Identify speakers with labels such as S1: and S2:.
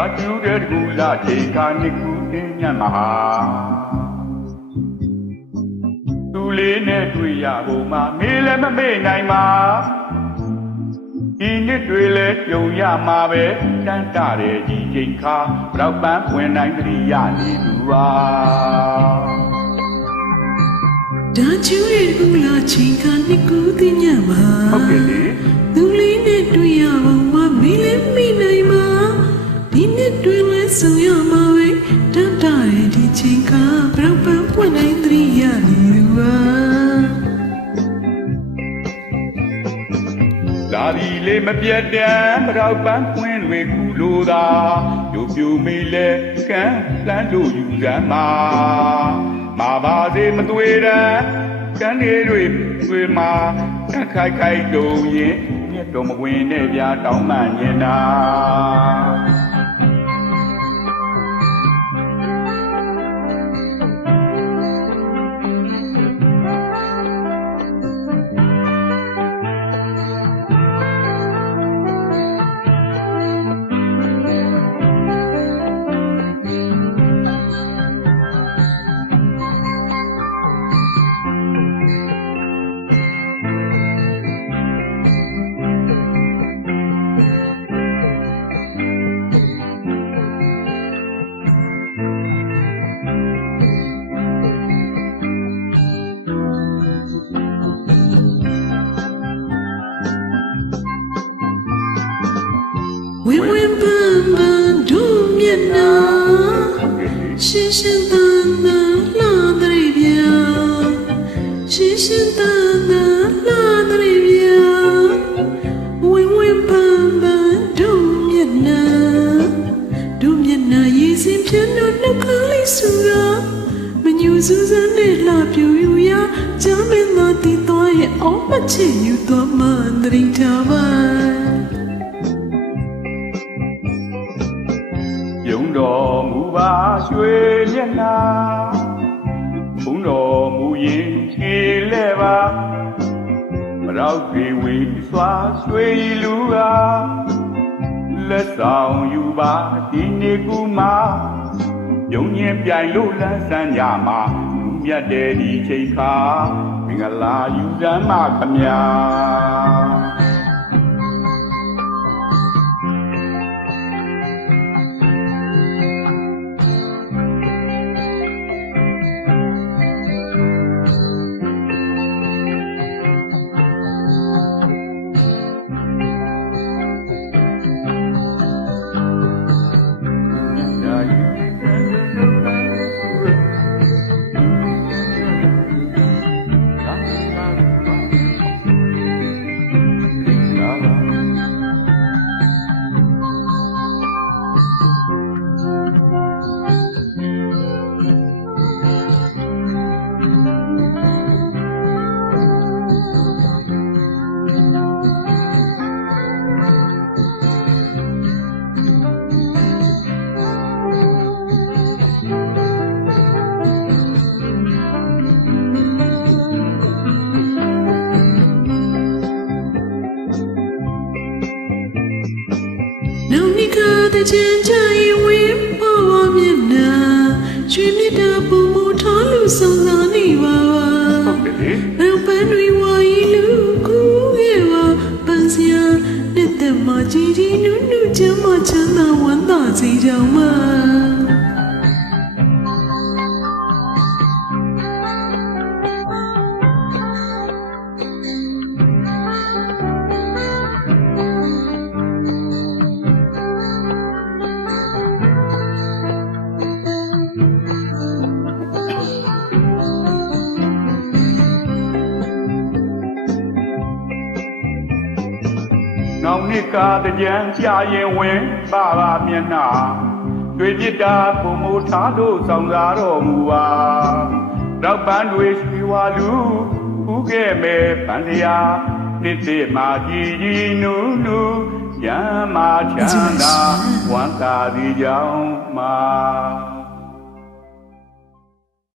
S1: ဒါကျူတဲ့တကူလာချိန်ခါနှစ်ခုတင်းညံ့မှာသူလေးနဲ့တွေ့ရဖို့မှမေးလည်းမမေ့နိုင်ပါဒီနှစ်တွေလဲကြုံရမှာပဲတန်တတဲ့ဒီချိန်ခါတော့ပန်းဝင်နိုင်တည်းရနေသူပါ
S2: ဒါကျူရဲ့ကူလာချင်းကနိကူတင်ညမှာ
S1: ဟုတ်ကဲ့လေ
S2: သူလေး ချင်းကဘရောက်ပန်းပွင့်နိုင်တည်းရနေလူပါ
S1: လာဒီလေးမပြတ်တမ်းမတော့ပန်းကွင်းတွေကူလို့သာပြိုပြိုမေးလဲကန်းလန်းလို့ယူစမ်းမှာမာပါစေမသွေတမ်းကန်းလေးတွေတွေမှာခက်ခိုက်ခိုက်တုံရင်မြတ်တော်မဝင်နဲ့ဗျာတောင်းမှန်နေတာ
S2: ဝင်းဝင်းပန်းပန်းဒုမျက်နှာ
S1: ဟုတ်ကဲ့လေ
S2: ရှင်းရှင်းသန်သန်လှတရိပြရှင်းရှင်းသန်သန်လှတရိပြဝင်းဝင်းပန်းပန်းဒုမျက်နှာဒုမျက်နှာရည်စင်ပြတ်လို့နှုတ်ခမ်းလေးဆူတာမညူစူးစမ်းနဲ့လှပြူယူရချမ်းမင်းသားတီသွားရဲ့အောက်မချစ်ယူသွားမှတရိထား
S1: ပါ ရွှေမျက်နှာဘုံတော်မူရင်ခြေလဲပါမရောက်ဒီဝေစွာရွှေလူဟာလက်ဆောင်ယူပါဒီနေ့ကူမှာယုံရင်ပြိုင်လို့လန်းဆန်းကြမှာလူမြတ်တဲ့ဒီချိန်ခါမင်္ဂလာယူစမ်းပါခမညာ
S2: နောင်နိခတဲ့ချင်ချရင်ဝင်းပေါ်ပါမျက်နှာရွှေမြတ်တာပုံမထားလို့စုံစမ်းနေပါပါ
S1: ဟုတ်ကဲ့လေ
S2: ဘယ်ပန်းတွေဝါရီလူကူရဲ့ပါပန်းစရာနဲ့တဲ့မကြီးကြီးနုနုချမ်းမချမ်းသာဝမ်းသာစေကြောင်မ။
S1: နောင်နှစ်ကားတကြံကြာရင်ဝင်ပါပါမျက်နှာတွေ့ပြစ်တာပုံမထားလို့ဆောင်စားတော်မူပါ။တော့ပန်းတွေရွှေဝါလူဥခဲ့မဲ့ပန်းတရားနှစ်သိမာကြီးကြီးနုနုရမ်းမာချမ်းသာဝမ်းသာသည်ကြောင့်မှာ